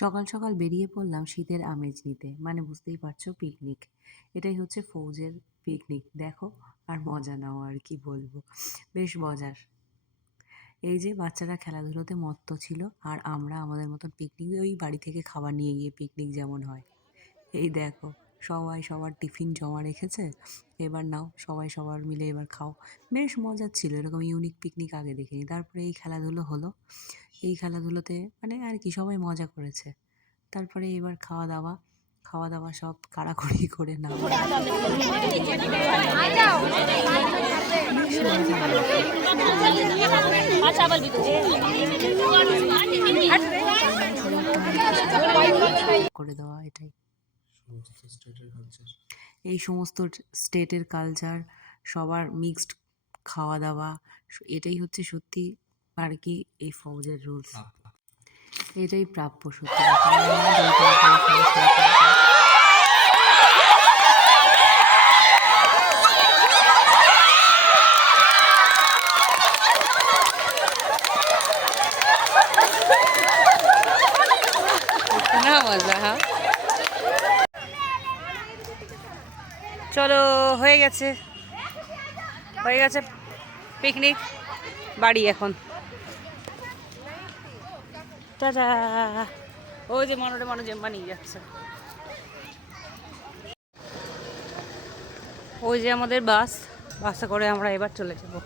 সকাল সকাল বেরিয়ে পড়লাম শীতের আমেজ নিতে, মানে বুঝতেই পারছো পিকনিক। এটাই হচ্ছে ফৌজের পিকনিক, দেখো আর মজা নাও, আর কি বলবো, বেশ মজার। এই যে বাচ্চারা খেলাধুলোতে মত্ত ছিল, আর আমরা আমাদের মতন পিকনিক, ওই বাড়ি থেকে খাবার নিয়ে গিয়ে পিকনিক যেমন হয়। এই দেখো, সবাই সবার টিফিন জমা রেখেছে, এবার নাও সবাই সবার মিলে এবার খাও। বেশ মজার ছিল, এরকম ইউনিক পিকনিক আগে দেখিনি। তারপরে এই খেলাধুলো হলো, এই খেলাধুলোতে মানে আর কি সবাই মজা করেছে। তারপরে এবার খাওয়া দাওয়া, খাওয়া দাওয়া সব কাড়াকড়ি করে নাও। করে দেওয়া এটাই এই সমস্ত স্টেটের কালচার, সবার মিক্সড খাওয়া দাওয়া, এটাই হচ্ছে সত্যি আর কি এই ফৌজের রুলস। এটাই প্রাপ্য সত্যি। মজা। হ্যাঁ, চলো, হয়ে গেছে পিকনিক, বাড়ি এখন। টাটা। ওই যে মনোজেম্বা নিয়ে যাচ্ছে, ওই যে আমাদের বাসে করে আমরা এবার চলে যাবো।